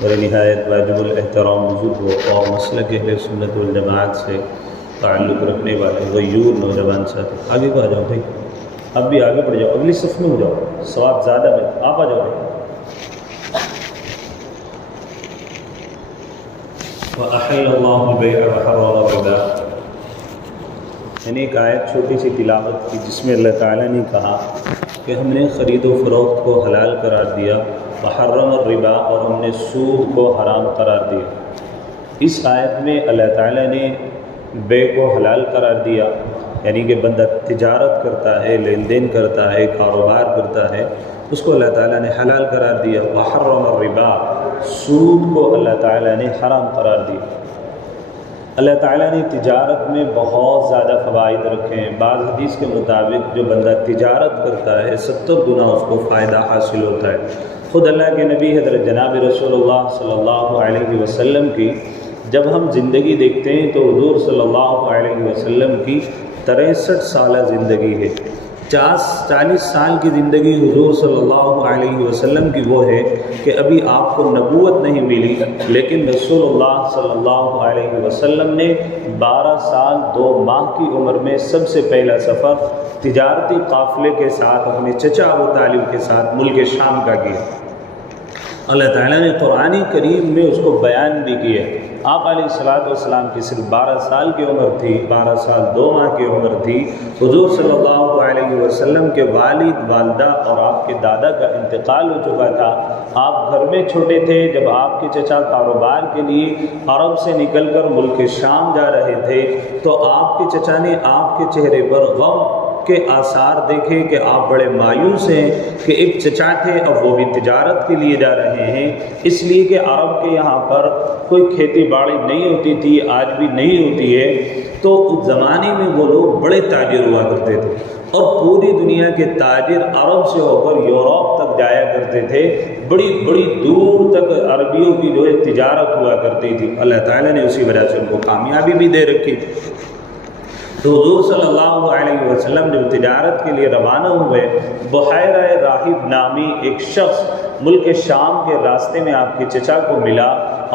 میرے نہایت واجب الاحترام بزرگ اور مسلک اہل سنت والجماعت سے تعلق رکھنے والے غیور نوجوان ساتھی، آگے کو آ جاؤ بھائی، اب بھی آگے بڑھ جاؤ، اگلی صف میں ہو جاؤ، ثواب زیادہ ہے، آپ آ جاؤ بھائی۔ وَأَحَلَّ اللَّهُ الْبَيْعَ وَحَرَّمَ الرِّبَا، میں نے ایک آیت چھوٹی سی تلاوت کی جس میں اللہ تعالیٰ نے کہا کہ ہم نے خرید و فروخت کو حلال قرار دیا، وحرم الربا، اور ہم نے سود کو حرام قرار دیا۔ اس آیت میں اللہ تعالیٰ نے بے کو حلال قرار دیا، یعنی کہ بندہ تجارت کرتا ہے، لین دین کرتا ہے، کاروبار کرتا ہے، اس کو اللہ تعالیٰ نے حلال قرار دیا۔ وحرم الربا، سود کو اللہ تعالیٰ نے حرام قرار دیا۔ اللہ تعالیٰ نے تجارت میں بہت زیادہ فوائد رکھے ہیں۔ بعض حدیث کے مطابق جو بندہ تجارت کرتا ہے 70 گنا اس کو فائدہ حاصل ہوتا ہے۔ خود اللہ کے نبی حضرت جناب رسول اللہ صلی اللہ علیہ وسلم کی جب ہم زندگی دیکھتے ہیں تو حضور صلی اللہ علیہ وسلم کی 63 سالہ زندگی ہے۔ 40 سال کی زندگی حضور صلی اللہ علیہ وسلم کی وہ ہے کہ ابھی آپ کو نبوت نہیں ملی، لیکن رسول اللہ صلی اللہ علیہ وسلم نے 12 سال 2 ماہ کی عمر میں سب سے پہلا سفر تجارتی قافلے کے ساتھ اپنے چچا ابو طالب کے ساتھ ملک شام کا کیا۔ اللہ تعالیٰ نے قرآن کریم میں اس کو بیان بھی کیا۔ آپ علیہ السلام کی صرف 12 سال کی عمر تھی، 12 سال 2 ماہ کی عمر تھی۔ حضور صلی اللہ علیہ وسلم کے والد، والدہ اور آپ کے دادا کا انتقال ہو چکا تھا۔ آپ گھر میں چھوٹے تھے جب آپ کے چچا کاروبار کے لیے عرب سے نکل کر ملک شام جا رہے تھے، تو آپ کے چچا نے آپ کے چہرے پر غم کے آثار دیکھے کہ آپ بڑے مایوس ہیں کہ ایک چچا تھے اب وہ بھی تجارت کے لیے جا رہے ہیں، اس لیے کہ عرب کے یہاں پر کوئی کھیتی باڑی نہیں ہوتی تھی، آج بھی نہیں ہوتی ہے، تو اس زمانے میں وہ لوگ بڑے تاجر ہوا کرتے تھے اور پوری دنیا کے تاجر عرب سے ہو کر یورپ تک جایا کرتے تھے، بڑی بڑی دور تک عربیوں کی جو ہے تجارت ہوا کرتی تھی۔ اللہ تعالیٰ نے اسی وجہ سے ان کو کامیابی بھی دے رکھی۔ تو حضور صلی اللہ علیہ وسلم جب تجارت کے لیے روانہ ہوئے، بحیرہ راہب نامی ایک شخص ملک شام کے راستے میں آپ کے چچا کو ملا،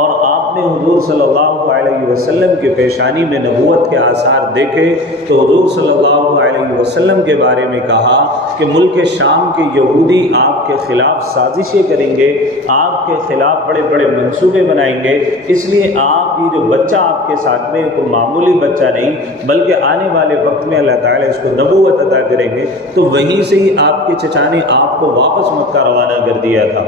اور آپ نے حضور صلی اللہ علیہ وسلم کے پیشانی میں نبوت کے آثار دیکھے تو حضور صلی اللہ علیہ وسلم کے بارے میں کہا کہ ملک شام کے یہودی آپ کے خلاف سازشیں کریں گے، آپ کے خلاف بڑے بڑے منصوبے بنائیں گے، اس لیے آپ یہ جو بچہ آپ کے ساتھ میں کوئی معمولی بچہ نہیں بلکہ آنے والے وقت میں اللہ تعالیٰ اس کو نبوت عطا کریں گے۔ تو وہیں سے ہی آپ کے چچا نے آپ کو واپس مکہ روانہ کر دیا تھا۔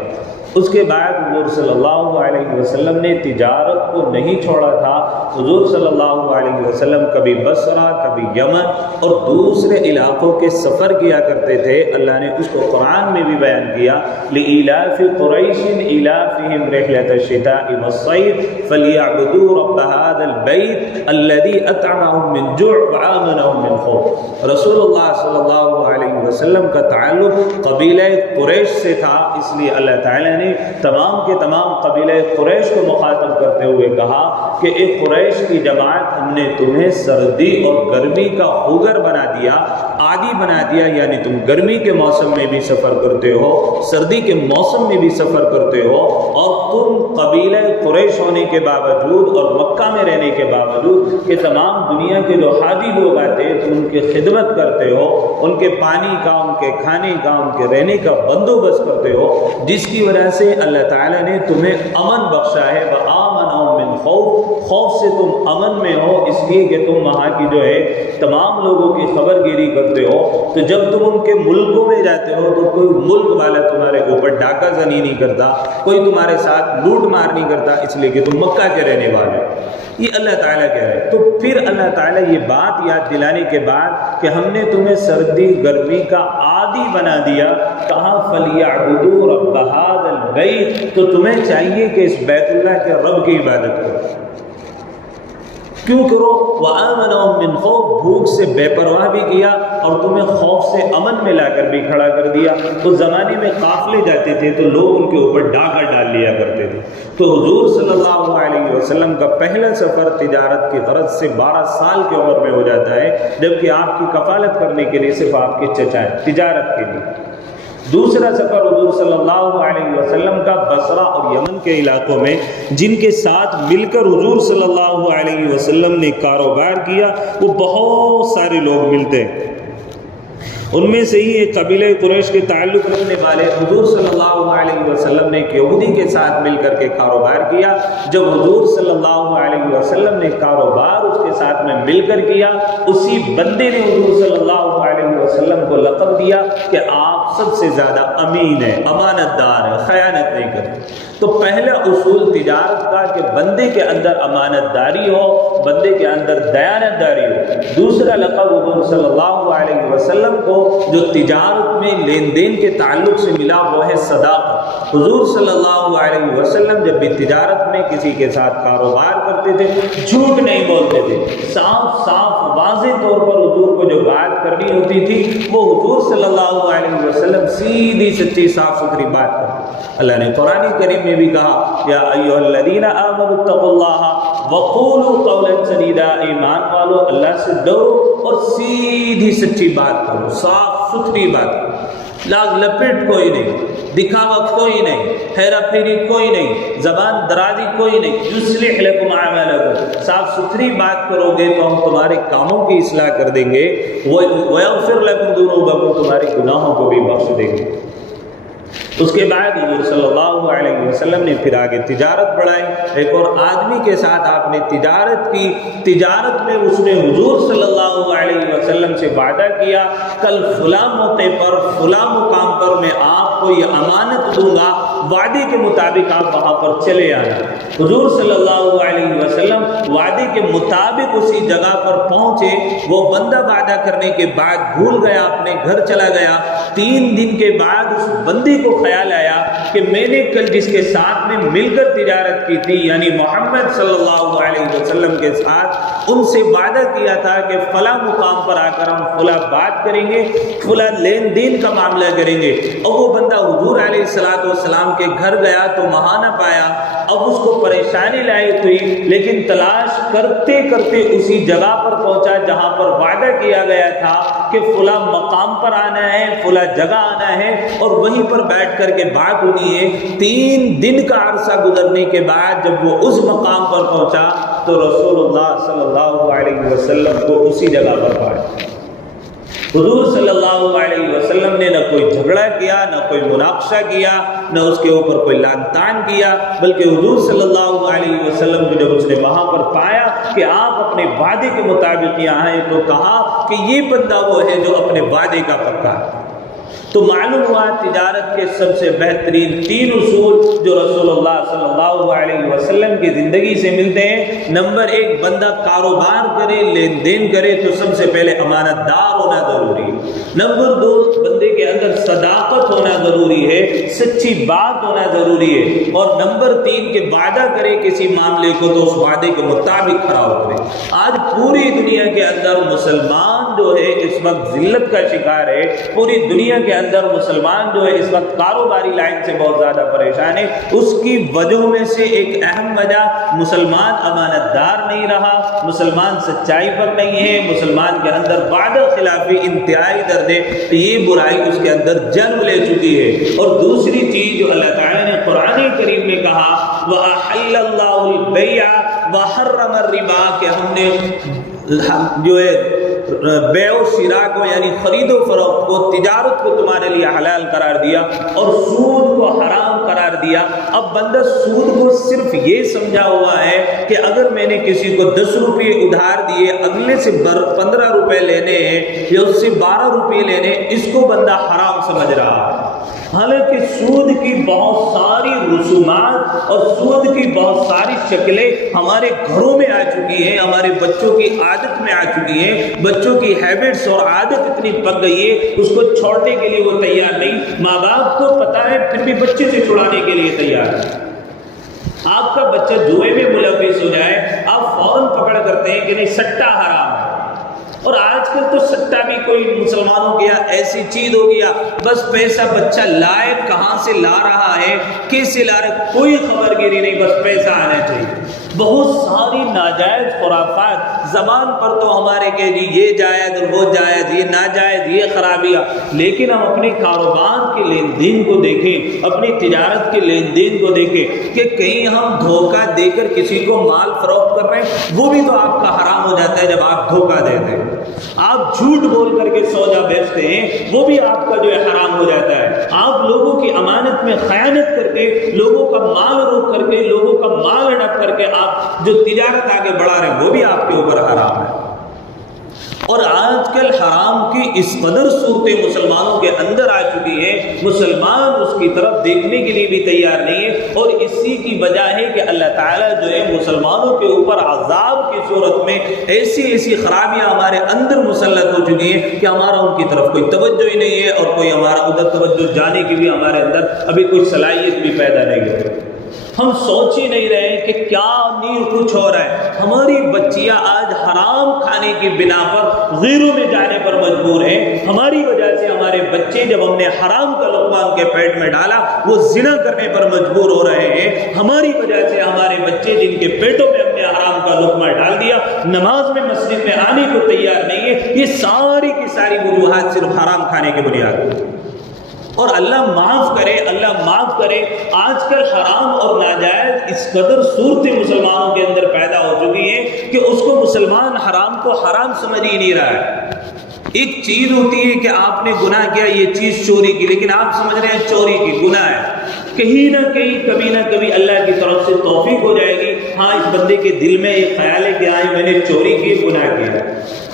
اس کے بعد حضور صلی اللہ علیہ وسلم نے تجارت کو نہیں چھوڑا تھا۔ حضور صلی اللہ علیہ وسلم کبھی بصرہ، کبھی یمن اور دوسرے علاقوں کے سفر کیا کرتے تھے۔ اللہ نے اس کو قرآن میں بھی بیان کیا، لِإِيلَافِ قُرَيْشٍ إِيلَافِهِمْ رِحْلَةَ الشِّتَاءِ وَالصَّيْفِ فَلْيَعْبُدُوا رَبَّ هَذَا الْبَيْتِ الَّذِي أَطْعَمَهُم مِّن جُوعٍ وَآمَنَهُم مِّن خَوْفٍ۔ رسول اللہ صلی اللہ علیہ وسلم کا تعلق قبیلہ قریش سے تھا، اس لیے اللہ تعالیٰ نے تمام کے تمام قبیلہ قریش کو مخاطب کرتے ہوئے کہا کہ اے قریش کی جماعت، ہم نے تمہیں سردی اور گرمی کا خوگر بنا دیا، عادی بنا دیا، یعنی تم گرمی کے موسم میں بھی سفر کرتے ہو، سردی کے موسم میں بھی سفر کرتے ہو، اور تم قبیلہ قریش ہونے کے باوجود اور مکہ میں رہنے کے باوجود کہ تمام دنیا کے جو حاجی لوگ آتے تم ان کی خدمت کرتے ہو، ان کے پانی کا، ان کے کھانے کا، ان کے رہنے کا بندوبست کرتے ہو، جس کی وجہ سے اللہ تعالیٰ نے تمہیں امن بخشا ہے۔ وَآمَنَهُم مِّن خَوْفٍ، خوف سے تم امن میں ہو، اس لیے کہ تم وہاں کی جو ہے تمام لوگوں کی خبر گیری کرتے ہو۔ تو جب تم ان کے ملکوں میں جاتے ہو تو کوئی ملک والا تمہارے اوپر ڈاکہ زنی نہیں کرتا، کوئی تمہارے ساتھ لوٹ مار نہیں کرتا، اس لیے کہ تم مکہ کے رہنے والے ہو۔ یہ اللہ تعالیٰ کہہ رہے ہیں۔ تو پھر اللہ تعالیٰ یہ بات یاد دلانے کے بعد کہ ہم نے تمہیں سردی گرمی کا عادی بنا دیا، کہاں فَلْيَعْبُدُوا رَبَّ هَذَا الْبَيْتِ، تو تمہیں چاہیے کہ اس بیت اللہ کے رب کی عبادت کرو۔ کیوں کرو؟ وَآمَنَهُم مِّن خَوْفٍ، بھوک سے بے پرواہ بھی کیا اور تمہیں خوف سے امن میں لا کر بھی کھڑا کر دیا۔ اس زمانے میں قافلے جاتے تھے تو لوگ ان کے اوپر ڈاکہ ڈال لیا کرتے تھے۔ تو حضور صلی اللہ علیہ وسلم کا پہلا سفر تجارت کی غرض سے 12 سال کی عمر میں ہو جاتا ہے، جبکہ آپ کی کفالت کرنے کے لیے صرف آپ کے چچا ہیں تجارت کے لیے۔ دوسرا سفر حضور صلی اللہ علیہ وسلم کا بصرہ اور یمن کے علاقوں میں، جن کے ساتھ مل کر حضور صلی اللہ علیہ وسلم نے کاروبار کیا، وہ بہت سارے لوگ ملتے ہیں۔ ان میں سے ہی ایک قبیلہ قریش کے تعلق رکھنے والے حضور صلی اللہ علیہ وسلم نے ایک یہودی کے ساتھ مل کر کے کاروبار کیا۔ جب حضور صلی اللہ علیہ وسلم نے کاروبار اس کے ساتھ میں مل کر کیا، اسی بندے نے حضور صلی اللہ علیہ وسلم کو لقب دیا کہ آپ سب سے زیادہ امین ہیں، امانت دار ہیں، خیانت نہیں کرتے۔ تو پہلا اصول تجارت کا کہ بندے کے اندر امانت داری ہو، بندے کے اندر دیانت داری ہو۔ دوسرا لقب حضور صلی اللہ علیہ وسلم کو جو تجارت میں لین دین کے تعلق سے ملا وہ ہے صداقت۔ حضور صلی اللہ علیہ وسلم جب بھی تجارت میں کسی کے ساتھ کاروبار کرتے تھے، جھوٹ نہیں بولتے تھے، صاف صاف واضح طور پر حضور کو جو بات کرنی ہوتی تھی وہ حضور صلی اللہ علیہ وسلم سیدھی سچی صاف ستھری بات کرتے۔ اللہ نے قرآن کریم میں بھی کہا، یا ایھا الذین آمنوا اتقوا اللہ وقولوا قولا سدیدا، ایمان والو اللہ سے ڈرو اور سیدھی سچی بات کرو، صاف ستھری بات کرو، لاگ لپیٹ کوئی نہیں، دکھاوا کوئی نہیں، ہیرا پھیری کوئی نہیں، زبان درازی کوئی نہیں۔ یصلح لکم اعمالکم، صاف ستھری بات کرو گے تو ہم تمہارے کاموں کی اصلاح کر دیں گے، ویغفر لکم ذنوبکم، تمہارے گناہوں کو بھی بخش دیں گے۔ اس کے بعد حضور صلی اللہ علیہ وسلم نے پھر آگے تجارت بڑھائی۔ ایک اور آدمی کے ساتھ آپ نے تجارت کی، تجارت میں اس نے حضور صلی اللہ علیہ وسلم سے وعدہ کیا، کل فلاں موقع پر فلاں مقام پر میں آپ کو یہ امانت دوں گا، وعدے کے مطابق آپ وہاں پر چلے آنا۔ حضور صلی اللہ علیہ وسلم وعدے کے مطابق اسی جگہ پر پہنچے۔ وہ بندہ وعدہ کرنے کے بعد بھول گیا، اپنے گھر چلا گیا۔ 3 دن کے بعد اس بندے کو خیال آیا کہ میں نے کل جس کے ساتھ میں مل کر تجارت کی تھی، یعنی محمد صلی اللہ علیہ وسلم کے ساتھ، ان سے وعدہ کیا تھا کہ فلاں مقام پر آ کر ہم فلاں بات کریں گے، فلاں لین دین کا معاملہ کریں گے۔ اور وہ بندہ حضور علیہ السلام کے گھر گیا تو وہاں نہ پایا۔ اب اس کو پریشانی لاحق ہوئی، لیکن تلاش کرتے کرتے اسی جگہ پر پہنچا جہاں پر وعدہ کیا گیا تھا کہ فلاں مقام پر آنا ہے، فلاں جگہ آنا ہے اور وہیں پر بیٹھ کر کے بات ہونی ہے۔ 3 دن کا عرصہ گزرنے کے بعد جب وہ اس مقام پر پہنچا تو رسول اللہ صلی اللہ علیہ وسلم کو اسی جگہ پر پایا۔ حضور صلی اللہ علیہ وسلم نے نہ کوئی جھگڑا کیا، نہ کوئی مناقشہ کیا، نہ اس کے اوپر کوئی لعن طعن کیا، بلکہ حضور صلی اللہ علیہ وسلم کو جب اس نے وہاں پر پایا کہ آپ اپنے وعدے کے مطابق یہاں ہیں، تو کہا کہ یہ بندہ وہ ہے جو اپنے وعدے کا پکا ہے۔ تو معلوم ہوا تجارت کے سب سے بہترین 3 اصول جو رسول اللہ صلی اللہ علیہ وسلم کی زندگی سے ملتے ہیں۔ نمبر 1، بندہ کاروبار کرے، لین دین کرے تو سب سے پہلے امانت دار ہونا ضروری ہے۔ نمبر 2، بندے کے اندر صداقت ہونا ضروری ہے، سچی بات ہونا ضروری ہے۔ اور نمبر 3 کہ وعدہ کرے کسی معاملے کو تو اس وعدے کے مطابق کھڑا اترے۔ آج پوری دنیا کے اندر مسلمان جو ہے اس وقت ذلت کا شکار ہے، پوری دنیا کے اندر مسلمان جو ہے اس وقت کاروباری لائن سے بہت زیادہ پریشان ہے۔ اس کی وجہ میں سے ایک اہم وجہ مسلمان امانت دار نہیں رہا، مسلمان سچائی پر نہیں ہے، مسلمان کے اندر وعدہ خلافی انتہائی درد ہے، یہ برائی اس کے اندر جنم لے چکی ہے۔ اور دوسری چیز جو اللہ تعالیٰ نے قرآن کریم میں کہا، وَأَحَلَّ اللَّهُ الْبَيْعَ وَحَرَّمَ الرِّبَا، کہ ہم نے جو ہے بیع و شراء کو یعنی خرید و فروخت کو، تجارت کو تمہارے لیے حلال قرار دیا اور سود کو حرام قرار دیا۔ اب بندہ سود کو صرف یہ سمجھا ہوا ہے کہ اگر میں نے کسی کو 10 روپے ادھار دیے، اگلے سے 15 روپے لینے ہیں یا اس سے 12 روپے لینے، اس کو بندہ حرام سمجھ رہا ہے۔ حالانکہ سود کی بہت ساری رسومات اور سود کی بہت ساری شکلیں ہمارے گھروں میں آ چکی ہیں، ہمارے بچوں کی عادت میں آ چکی ہیں۔ بچوں کی ہیبٹس اور عادت اتنی پک گئی ہے، اس کو چھوڑنے کے لیے وہ تیار نہیں۔ ماں باپ کو پتا ہے پھر بھی بچے سے چھڑانے کے لیے تیار ہے۔ آپ کا بچہ جوئے میں ملوث ہو جائے، آپ فوراً پکڑ کرتے ہیں کہ نہیں سٹا حرام ہے۔ اور آج کل تو سٹا بھی کوئی مسلمانوں کے یہاں ایسی چیز ہو گیا، بس پیسہ بچہ لائے، کہاں سے لا رہا ہے، کیسے لا رہا ہے، کوئی خبر گیری نہیں، بس پیسہ آنا چاہیے۔ بہت ساری ناجائز خرافات زبان پر تو ہمارے کہ جی یہ جائز اور وہ جائز، یہ ناجائز، یہ خرابیاں، لیکن ہم اپنے کاروبار کے لین دین کو دیکھیں، اپنی تجارت کے لین دین کو دیکھیں کہ کہیں ہم دھوکہ دے کر کسی کو مال فروخت کر رہے ہیں، وہ بھی تو آپ کا حرام ہو جاتا ہے جب آپ دھوکہ دیتے ہیں۔ آپ جھوٹ بول کر کے سودا بیچتے ہیں، وہ بھی آپ کا جو ہے حرام ہو جاتا ہے۔ آپ لوگوں کی امانت میں خیانت کر کے، لوگوں کا مال روک کر کے، لوگوں کا مال ہڑپ کر کے آپ جو تجارت آگے بڑھا رہے ہیں وہ بھی آپ کے اوپر حرام ہے۔ اور آج کل حرام کی اس قدر صورتیں مسلمانوں کے اندر آ چکی ہیں، مسلمان اس کی طرف دیکھنے کے لیے بھی تیار نہیں ہے، اور اسی کی وجہ ہے کہ اللہ تعالیٰ جو ہے مسلمانوں کے اوپر عذاب کی صورت میں ایسی خرابیاں ہمارے اندر مسلط ہو چکی ہیں کہ ہمارا ان کی طرف کوئی توجہ ہی نہیں ہے، اور کوئی ہمارا ادھر توجہ جانے کی بھی ہمارے اندر ابھی کوئی صلاحیت بھی پیدا نہیں ہوئی۔ ہم سوچ ہی نہیں رہے کہ کیا نہیں کچھ ہو رہا ہے۔ ہماری بچیاں آج حرام کھانے کی بنا پر غیروں میں جانے پر مجبور ہیں، ہماری وجہ سے ہمارے بچے جب ہم نے حرام کا لقمہ ان کے پیٹ میں ڈالا وہ زنا کرنے پر مجبور ہو رہے ہیں، ہماری وجہ سے ہمارے بچے جن کے پیٹوں میں ہم نے حرام کا لقمہ ڈال دیا نماز میں مسجد میں آنے کو تیار نہیں ہے۔ یہ ساری کی ساری وجوہات صرف حرام کھانے کی بنیاد پر۔ اور اللہ معاف کرے آج کل حرام اور ناجائز اس قدر صورتیں مسلمانوں کے اندر پیدا ہو چکی ہیں کہ اس کو مسلمان حرام کو حرام سمجھ ہی نہیں رہا ہے۔ ایک چیز ہوتی ہے کہ آپ نے گناہ کیا، یہ چیز چوری کی، لیکن آپ سمجھ رہے ہیں چوری کی گناہ ہے، کہیں نہ کہیں کبھی نہ کبھی اللہ کی طرف سے توفیق ہو جائے گی، ہاں اس بندے کے دل میں ایک خیال ہے کہ آئے میں نے چوری کی، گناہ کیا۔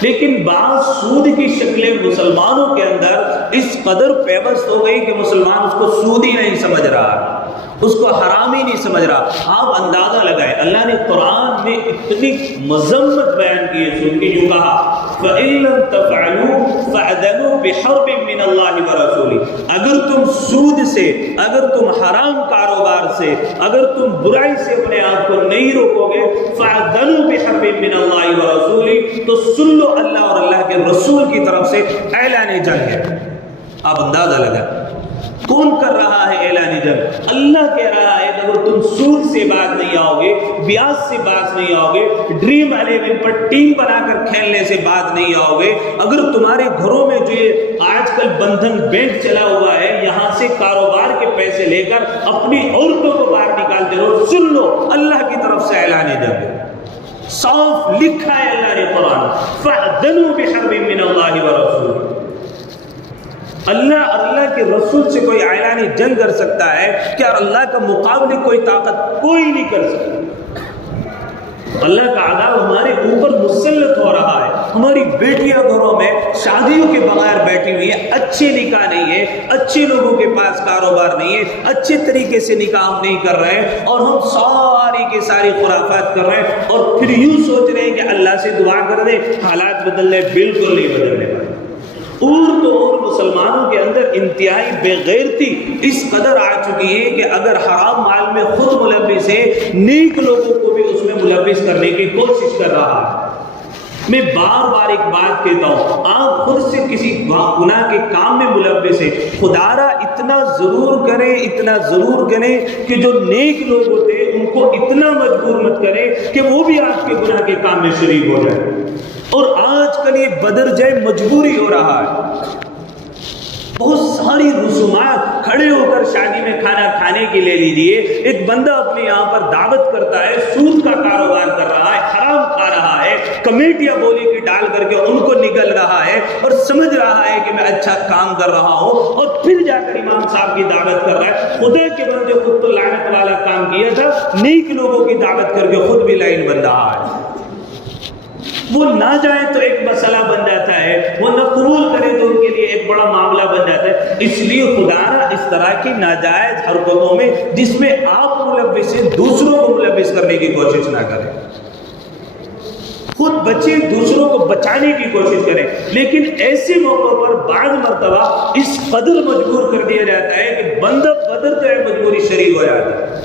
لیکن بعض سود کی شکلیں مسلمانوں کے اندر اس قدر پیوست ہو گئی کہ مسلمان اس کو سود ہی نہیں سمجھ رہا، اس کو حرام ہی نہیں سمجھ رہا۔ آپ اندازہ لگائیں، اللہ نے قرآن میں اتنی مذمت بیان کی ہے سود کی، جو کہا فَإِن لَمْ تَفْعَلُوا فَأْذَنُوا بِحَرْبٍ مِّنَ اللَّهِ وَرَسُولِهِ، اگر تم سود سے، اگر تم حرام کاروبار سے، اگر تم برائی سے اپنے آپ کو نہیں روکو گے، فَأْذَنُوا بِحَرْبٍ مِّنَ اللَّهِ وَرَسُولِهِ، تو سن لو اللہ اور اللہ کے رسول کی طرف سے اعلان جنگ ہے۔ آپ اندازہ لگائیں کون کر رہا ہے اعلان جنگ؟ اللہ کہہ رہا ہے کہ اگر تم سود سے باز نہیں آؤ گے، بیاج سے باز نہیں آؤ گے، ڈریم 11 پر ٹیم بنا کر کھیلنے سے باز نہیں آؤ گے، اگر تمہارے گھروں میں جو آج کل بندھن بینک چلا ہوا ہے یہاں سے کاروبار کے پیسے لے کر اپنی عورتوں کو باہر نکالتے رہو، سن لو اللہ کی طرف سے اعلان جنگ ہے۔ صاف لکھا ہے اللہ نے قرآن، فَأْذَنُوا بِحَرْبٍ مِّنَ اللَّهِ وَرَسُولِهِ۔ اللہ کے رسول سے کوئی اعلان جنگ کر سکتا ہے کہ اللہ کا مقابلے کوئی طاقت کوئی نہیں کر سکتا۔ اللہ کا عذاب ہمارے اوپر مسلط ہو رہا ہے، ہماری بیٹیاں گھروں میں شادیوں کے بغیر بیٹھی ہوئی ہیں، اچھے نکاح نہیں ہے، اچھے لوگوں کے پاس کاروبار نہیں ہے، اچھے طریقے سے نکاح ہم نہیں کر رہے ہیں، اور ہم ساری کی ساری خرافات کر رہے ہیں، اور پھر یوں سوچ رہے ہیں کہ اللہ سے دعا کر دیں حالات بدلنے، بالکل نہیں بدلنے والے۔ اور تو اور مسلمانوں کے اندر انتہائی بے غیرتی اس قدر آ چکی ہے کہ اگر حرام مال میں خود ملوث ہے، نیک لوگوں کو بھی اس میں ملوث کرنے کی کوشش کر رہا ہے۔ میں بار بار ایک بات کہتا ہوں، آپ خود سے کسی گناہ کے کام میں ملوث ہے، خدا را اتنا ضرور کریں کہ جو نیک لوگ ہوتے ہیں ان کو اتنا مجبور مت کریں کہ وہ بھی آپ کے گناہ کے کام میں شریک ہو جائے۔ اور آج کل یہ بدرجہ مجبوری ہو رہا ہے، بہت ساری رسومات کھڑے ہو کر شادی میں کھانا کھانے کے لے لیجئے، ایک بندہ اپنے یہاں پر دعوت کرتا ہے، سود کا کاروبار کر رہا ہے، حرام کھا رہا ہے، کمیٹیاں بولی کی ڈال کر کے ان کو نگل رہا ہے اور سمجھ رہا ہے کہ میں اچھا کام کر رہا ہوں، اور پھر جا کر امام صاحب کی دعوت کر رہا ہے۔ خدا کے بندے خود تو لعنت والا کام کیا تھا، نیک لوگوں کی دعوت کر کے خود بھی لائن بن رہا ہے۔ وہ نہ جائے تو ایک مسئلہ بن جاتا ہے، وہ نہ قبول کرے تو ان کے لیے ایک بڑا معاملہ بن جاتا ہے۔ اس لیے خدا نہ اس طرح کی ناجائز حرکتوں میں جس میں آپ ملوث ہیں دوسروں کو ملوث کرنے کی کوشش نہ کریں، خود بچے دوسروں کو بچانے کی کوشش کریں، لیکن ایسے موقعوں پر بعض مرتبہ اس قدر مجبور کر دیا جاتا ہے کہ بندہ بدر جو ہے مجبوری شریک ہو جاتا ہے۔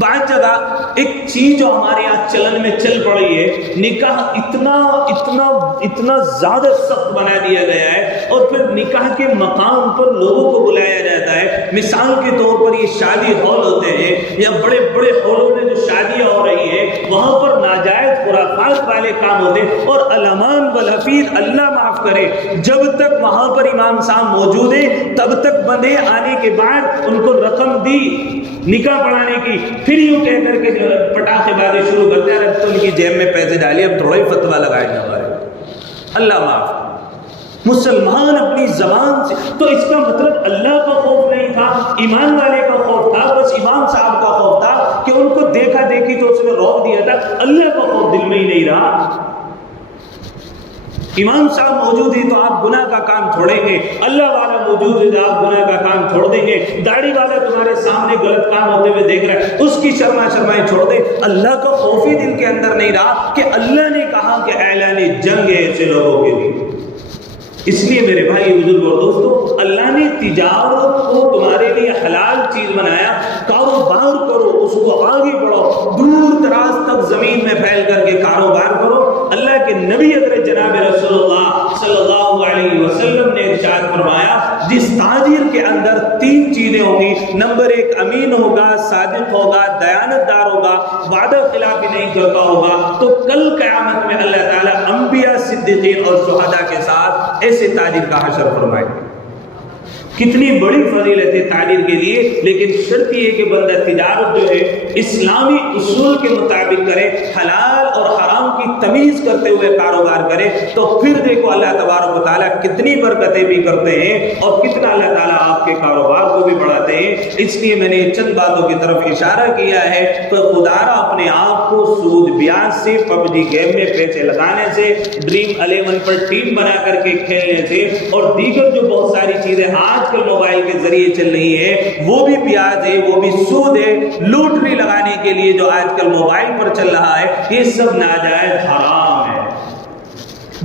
بعض جگہ ایک چیز جو ہمارے یہاں چلن میں چل پڑی ہے، نکاح اتنا زیادہ سخت بنا دیا گیا ہے، اور پھر نکاح کے مقام پر لوگوں کو بلایا جاتا ہے۔ مثال کے طور پر یہ شادی ہال ہوتے ہیں یا بڑے بڑے ہالوں میں جو شادیاں ہو رہی ہیں وہاں پر ناجائز خرافات والے والے کام ہوتے ہیں۔ اور الامان والحفیظ، اللہ معاف کرے، جب تک وہاں پر امام صاحب موجود ہیں تب تک بندے آنے کے بعد ان کو رقم دی نکاح پڑھانے کی، پھر یوں کہہ کر کے پٹاخے بازی شروع کرتے ہیں، اب تو ان کی جیب میں پیسے ڈالیے، اب تھوڑا ہی فتویٰ لگائیں گے ہمارے۔ اللہ معاف، مسلمان اپنی زبان سے، تو اس کا مطلب اللہ کا خوف نہیں تھا، ایمان والے کا خوف تھا، بس امام صاحب کا خوف تھا کہ ان کو دیکھا دیکھی تو اس نے روک دیا تھا، اللہ کا خوف دل میں ہی نہیں رہا۔ امام صاحب موجود ہیں تو آپ گناہ کا کام چھوڑیں گے، اللہ والا موجود ہے تو آپ گناہ کا کام چھوڑ دیں گے، داڑھی والا تمہارے سامنے غلط کام ہوتے ہوئے دیکھ رہا ہے، اس کی شرمائیں چھوڑ دیں۔ اللہ کا خوف ہی دل کے اندر نہیں رہا کہ اللہ نے کہا کہ اعلان جنگ ہے ایسے لوگوں کے لیے۔ اس لیے میرے بھائی بزرگ اور دوستو، اللہ نے تجارت کو تمہارے لیے حلال چیز بنایا، کاروبار کرو، اس کو آگے بڑھو، دور دراز تک زمین میں پھیل کر کے کاروبار کرو۔ اللہ کے نبی حضرت جناب رسول اللہ صلی اللہ علیہ وسلم نے ارشاد فرمایا، جس تاجر کے اندر 3 چیزیں ہوں گی، نمبر 1 امین ہوگا، صادق ہوگا، دیانتدار ہوگا، وعدہ خلافی نہیں کرتا ہوگا، تو کل قیامت میں اللہ تعالیٰ انبیاء، صدیقین اور شہداء کے ساتھ ایسے تاجر کا حشر فرمائے۔ کتنی بڑی فضیلت ہے تاجر کے لیے، لیکن شرط یہ کہ بندہ تجارت جو ہے اسلامی اصول کے مطابق کرے، حلال اور حرام کی تمیز کرتے ہوئے کاروبار کرے، تو پھر دیکھو اللہ تبارک و تعالیٰ کتنی برکتیں بھی کرتے ہیں اور کتنا اللہ تعالیٰ آپ کے کاروبار کو بھی بڑھاتے ہیں۔ اس لیے میں نے چند باتوں کی طرف اشارہ کیا ہے کہ خدارا اپنے آپ کو سود بیاج سے، پب جی گیم میں پیسے لگانے سے، ڈریم 11 پر ٹیم بنا کر کے کھیلنے سے، اور دیگر جو بہت ساری چیزیں آج کل موبائل کے ذریعے چل رہی ہے، وہ بھی بیاج ہے، وہ بھی سود ہے، لوٹری لگانے کے لیے جو آج کل موبائل پر چل رہا ہے، یہ سب ناجائز حرام ہے۔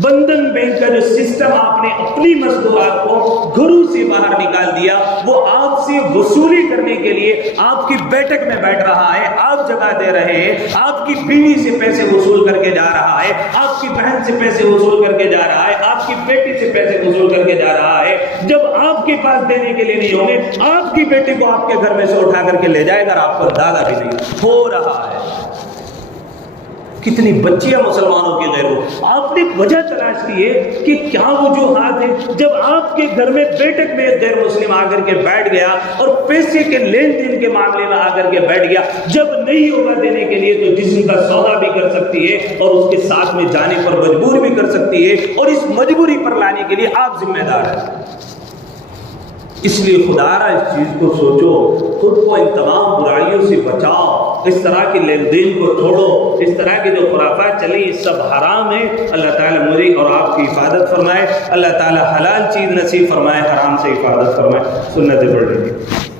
بندھن بینک کا جو سسٹم آپ نے اپنی مزدورات کو گھروں سے باہر نکال دیا، وہ آپ سے وصولی کرنے کے لیے آپ کی بیٹھک میں بیٹھ رہا ہے، آپ جگہ دے رہے ہیں، آپ کی بیوی سے پیسے وصول کر کے جا رہا ہے، آپ کی بہن سے پیسے وصول کر کے جا رہا ہے، آپ کی بیٹی سے پیسے وصول کر کے جا رہا ہے۔ جب آپ کے پاس دینے کے لیے نہیں ہوں گے، آپ کی بیٹی کو آپ کے گھر میں سے اٹھا کر کے لے جائے گا، آپ کو دادا بھی نہیں ہو رہا ہے۔ کتنی بچیاں مسلمانوں کی غیر ہو، آپ نے وجہ تلاش کی ہے کہ کیا وجوہات ہیں۔ جب آپ کے گھر میں بیٹھک میں غیر مسلم آ کر کے بیٹھ گیا اور پیسے کے لین دین کے معاملے میں آ کر کے بیٹھ گیا، جب نہیں ہوگا دینے کے لیے تو جسم کا سودا بھی کر سکتی ہے اور اس کے ساتھ میں جانے پر مجبور بھی کر سکتی ہے، اور اس مجبوری پر لانے کے لیے آپ ذمہ دار ہیں۔ اس لیے خدارا اس چیز کو سوچو، خود کو ان تمام برائیوں سے بچاؤ، اس طرح کے لین دین کو چھوڑو، اس طرح کے جو خرافات چلی یہ سب حرام ہے۔ اللہ تعالیٰ مجھے اور آپ کی حفاظت فرمائے، اللہ تعالیٰ حلال چیز نصیب فرمائے، حرام سے حفاظت فرمائے۔ سنتیں پڑھ لیجیے۔